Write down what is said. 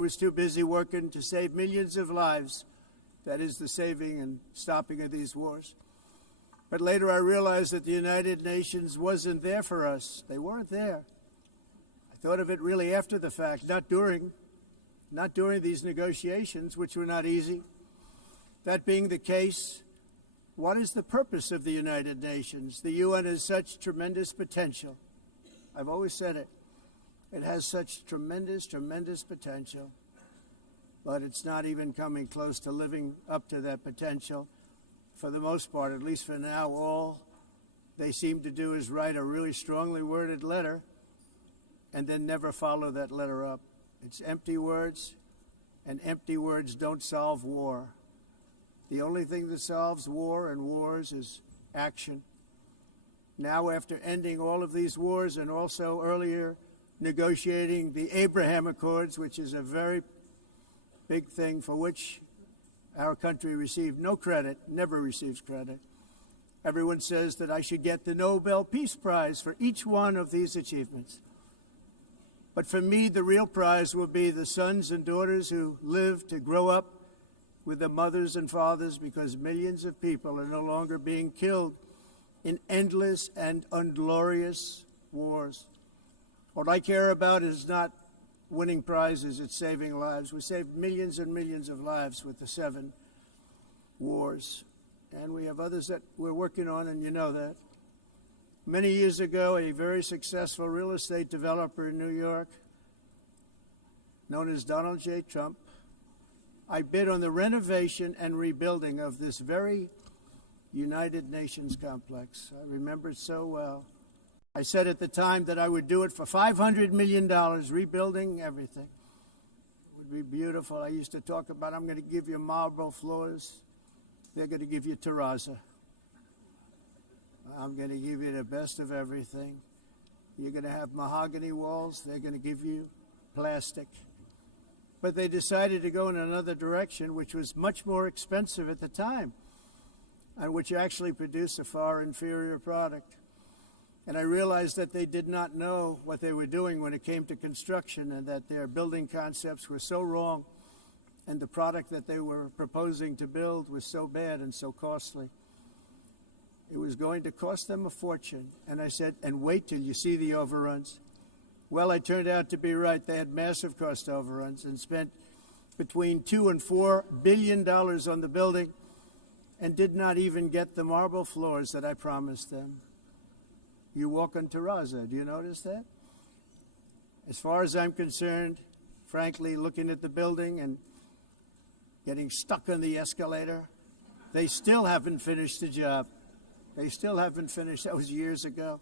was too busy working to save millions of lives. That is the saving and stopping of these wars. But later I realized that the United Nations wasn't there for us. They weren't there. I thought of it really after the fact, not during these negotiations, which were not easy. That being the case, what is the purpose of the United Nations? The UN has such tremendous potential. I've always said it. It has such tremendous, tremendous potential, but it's not even coming close to living up to that potential. For the most part, at least for now, all they seem to do is write a really strongly worded letter and then never follow that letter up. It's empty words, and empty words don't solve war. The only thing that solves war and wars is action. Now, after ending all of these wars and also earlier negotiating the Abraham Accords, which is a very big thing for which our country received no credit, never receives credit. Everyone says that I should get the Nobel Peace Prize for each one of these achievements. But for me, the real prize will be the sons and daughters who live to grow up with the mothers and fathers, because millions of people are no longer being killed in endless and unglorious wars. What I care about is not winning prizes, it's saving lives. We saved millions and millions of lives with the 7 wars. And we have others that we're working on, and you know that. Many years ago, a very successful real estate developer in New York, known as Donald J. Trump, I bid on the renovation and rebuilding of this very United Nations complex. I remember it so well. I said at the time that I would do it for $500 million, rebuilding everything. It would be beautiful. I used to talk about, I'm going to give you marble floors. They're going to give you terrazzo. I'm going to give you the best of everything. You're going to have mahogany walls. They're going to give you plastic. But they decided to go in another direction, which was much more expensive at the time, and which actually produced a far inferior product. And I realized that they did not know what they were doing when it came to construction, and that their building concepts were so wrong, and the product that they were proposing to build was so bad and so costly. It was going to cost them a fortune. And I said, and wait till you see the overruns. Well, I turned out to be right. They had massive cost overruns and spent between $2 and $4 billion on the building and did not even get the marble floors that I promised them. You walk on terrazzo. Do you notice that? As far as I'm concerned, frankly, looking at the building and getting stuck on the escalator, they still haven't finished the job. They still haven't finished. That was years ago.